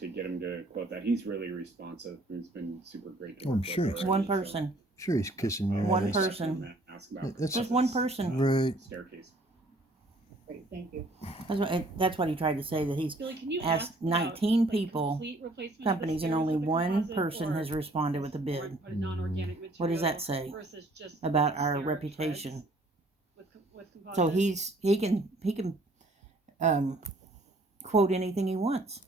to get him to quote that. He's really responsive. He's been super great. I'm sure already, one person. Sure, he's kissing your One ass. person. Ask about That's just one person. Right. Staircase. Great, thank you. That's what he tried to say, that he's Billy, can you asked ask 19 about, people, complete replacement of the companies, and stairs only with the one composite, person or has responded with a or bid. put a non-organic material What does that say versus just about our stair reputation? treads with composite? So he can quote anything he wants,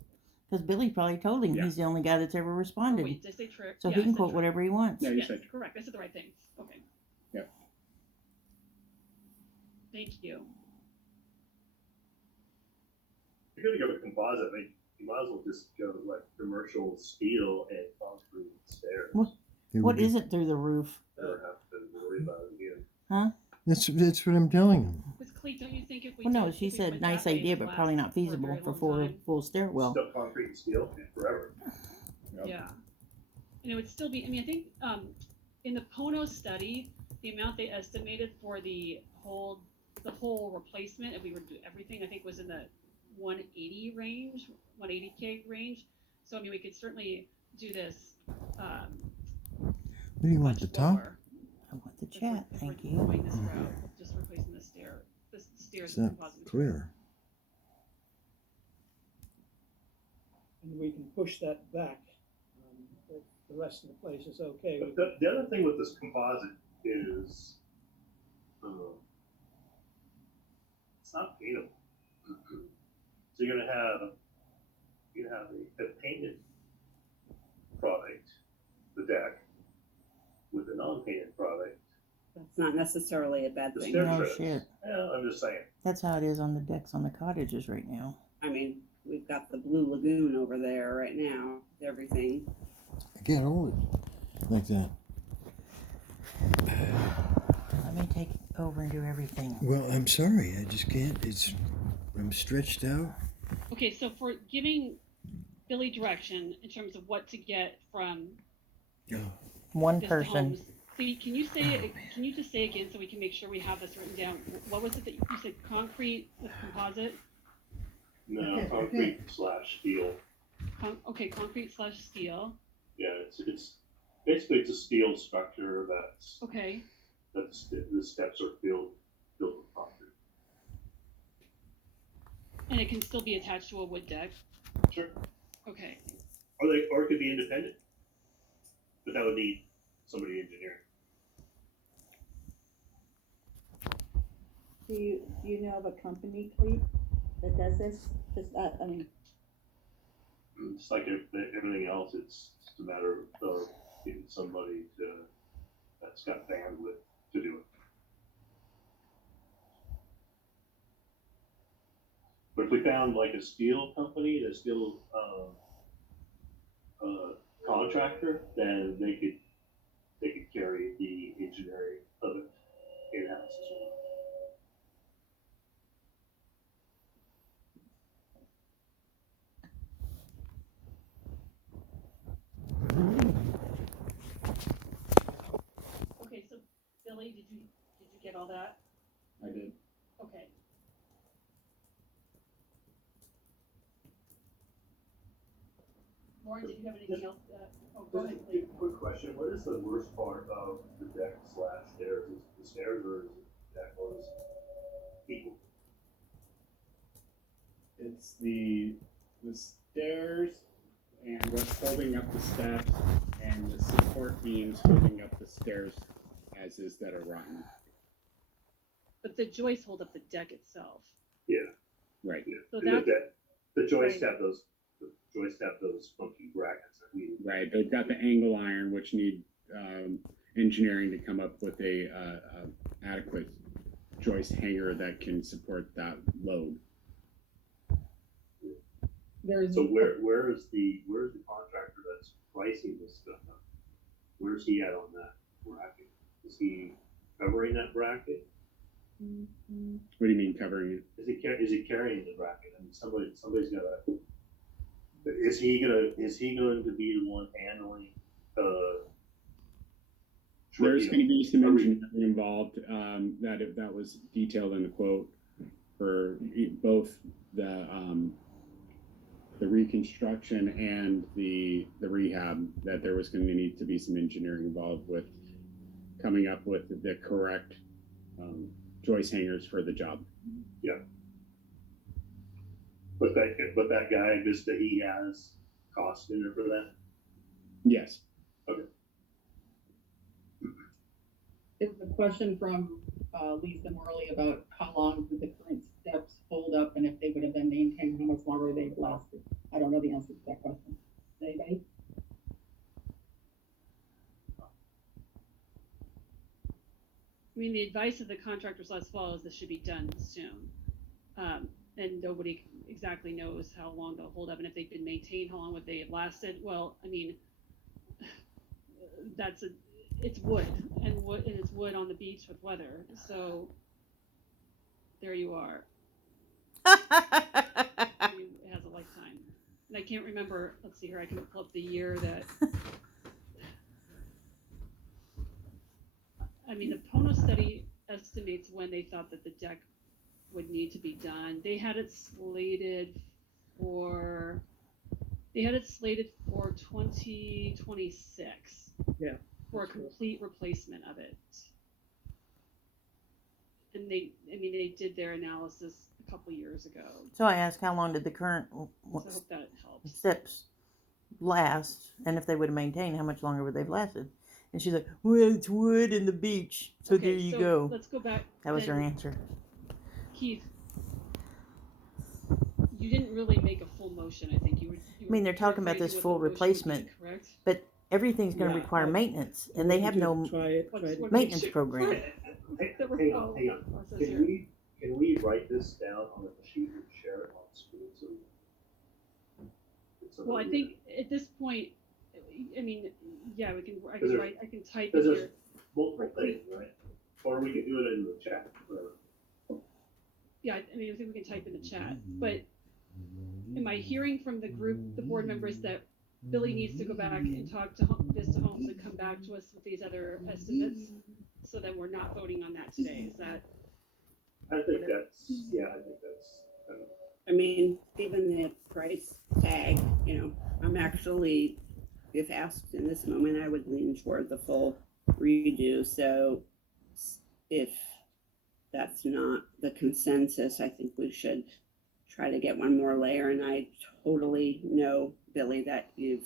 because Billy probably told him he's the only guy that's ever responded. Oh, wait, did I say trick? So Yeah, he I can said quote trick. whatever he wants. Yeah, you Yes, said correct. I said the right thing. Okay. Yep. Thank you. If you're gonna go with composite, I mean, you might as well just go with like commercial steel and concrete stairs. What is it through the roof? Never have to worry about it again. Huh? That's what I'm telling him. Because Cleet, don't you think if we Well, no, did, she if we said went nice that way, it idea, would but probably last not for a feasible very for long time? full stairwell. Still concrete and steel forever. Yep. Yeah. And it would still be, I mean, I think in the Pono study, the amount they estimated for the whole replacement, if we were to do everything, I think was in the 180 range, 180K range. So, I mean, we could certainly do this What do you want, much the top? lower I want the if we're- chat, if thank we're you. going this route, just replacing the stairs It's with not composite material. clear. And we can push that back. If the rest of the place is okay. But the other thing with this composite is, it's not paintable. So you're gonna have a painted product, the deck, with a non-painted product. That's not necessarily a bad The thing. stair No treads. shit. Yeah, I'm just saying. That's how it is on the decks on the cottages right now. I mean, we've got the Blue Lagoon over there right now, everything. I can't hold it like that. Let me take over and do everything. Well, I'm sorry. I just can't. I'm stretched out. Okay, so for giving Billy direction in terms of what to get from One this person. homes, Clete, can you say it? Can you just say again so we can make sure we have this written down? What was it that you said? Concrete with composite? No, concrete slash steel. Okay, concrete slash steel. Yeah, it's basically it's a steel structure that's Okay. the steps are filled with concrete. And it can still be attached to a wood deck. Sure. Okay. Or it could be independent, but that would need somebody engineering. Do you know of a company, Clete, that does this? Just, I mean, Just like everything else, it's just a matter of getting somebody that's got bandwidth to do it. But if we found like a steel company, a steel contractor, then they could carry the engineering of it in-house as well. Okay, so Billy, did you get all that? I did. Okay. Lauren, did you have anything else? Go ahead, please. Quick question: what is the worst part of the deck slash stairs? Is it the stairs or is it the deck was equal? It's the stairs and what's holding up the steps and the support beams holding up the stairs as is that are rotten. But the joists hold up the deck itself. Yeah. Right. Yeah. So And the joists right. have those. The joists have those funky brackets that we. Right. They've got the angle iron, which need engineering to come up with a adequate joist hanger that can support that load. So where is the contractor that's pricing this stuff up? Where's he at on that bracket? Is he covering that bracket? What do you mean covering it? Is he carrying the bracket? I mean, somebody's got to. Is he going to be the one handling? There's going to be some engineering involved. That was detailed in the quote for both the the reconstruction and the rehab, that there was going to need to be some engineering involved with coming up with the correct joist hangers for the job. But that guy, just that he has cost in there for that? Yes. There was a question from Lisa Morley about how long did the current steps hold up, and if they would have been maintained, how much longer they've lasted. I don't know the answer to that question. Anybody? I mean, the advice of the contractors last fall is this should be done soon. And nobody exactly knows how long they'll hold up, and if they've been maintained, how long would they have lasted? Well, I mean, it's wood, and it's wood on the beach with weather, so there you are. I mean, it has a lifetime. And I can't remember, let's see here, I can pull up the year that, I mean, the Pono study estimates when they thought that the deck would need to be done. They had it slated for 2026. Yeah. For a complete replacement of it. And they did their analysis a couple years ago. So I asked how long did the current So I hope that helps. steps last, and if they would have maintained, how much longer would they have lasted? And she's like, well, it's wood and the beach, so Okay, there you go. Let's go back. That was her then. answer. Keith, you didn't really make a full motion. I think you were. I mean, they're talking about this full replacement, correct? but everything's going to require maintenance, and they have no maintenance program. Hang on. Can we write this down on a sheet and share it on screen? Well, I think at this point, I mean, yeah, we can. I can type it Because there's here. multiple things, right? Or we can do it in the chat. Whatever. Yeah, I mean, I think we can type in the chat. But am I hearing from the board members, that Billy needs to go back and talk to Vista Homes and come back to us with these other estimates, so that we're not voting on that today? Is that? I think that's. I mean, even the price tag, I'm actually, if asked in this moment, I would lean toward the full redo. So if that's not the consensus, I think we should try to get one more layer. And I totally know, Billy, that you've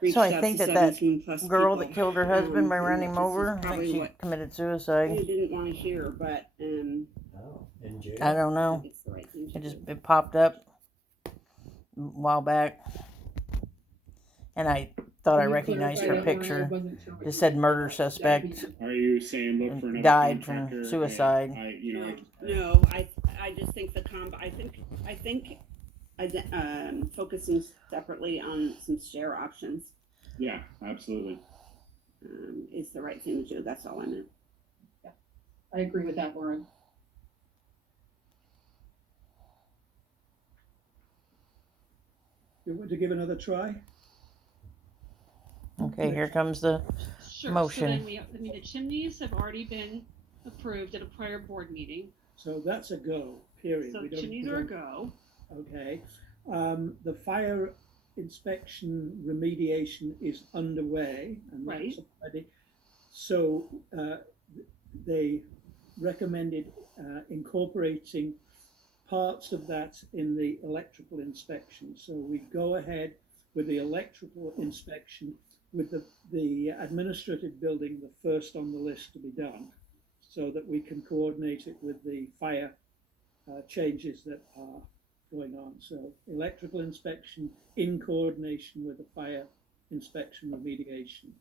reached So I out think to that 17 plus girl people, that killed her husband by and running him this is over, I think probably she what committed you suicide. didn't want to hear, but In jail. I don't know. it's the right thing to do. It popped up a while back, and I thought I Can you recognized clarify her that, Lauren? I picture. wasn't sure what It you said meant. murder suspect. Are you saying look for another Died from contractor? suicide. No, I just think I think focusing separately on some share options Yeah, absolutely. is the right thing to do. That's all I meant. I agree with that, Lauren. You want to give another try? Okay, here comes the Sure. motion. So then the chimneys have already been approved at a prior board meeting. So that's a go, period. So We don't- chimneys we are a don't- go. Okay. The fire inspection remediation is underway, and Right. that's already. So they recommended incorporating parts of that in the electrical inspection. So we go ahead with the electrical inspection, with the administrative building the first on the list to be done, so that we can coordinate it with the fire changes that are going on. So electrical inspection in coordination with the fire inspection remediation.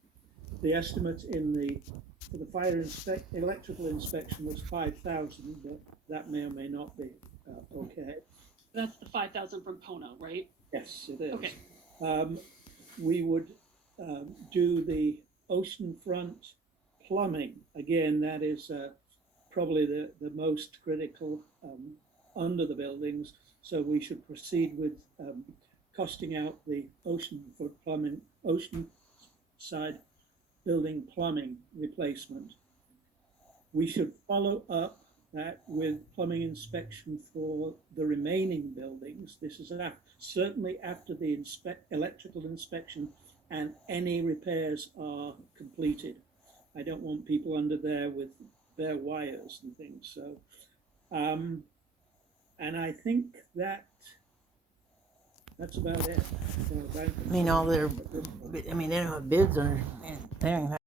The estimate for the electrical inspection was 5,000, but that may or may not be okay. That's the 5,000 from Pono, right? Yes, it is. Okay. We would do the oceanfront plumbing. Again, that is probably the most critical under the buildings. So we should proceed with costing out the oceanfront plumbing, ocean side building plumbing replacement. We should follow up that with plumbing inspection for the remaining buildings, this is certainly after the electrical inspection and any repairs are completed. I don't want people under there with bare wires and things. So, and I think that's about it. I mean, all their, I mean, they don't have bids on it. They don't have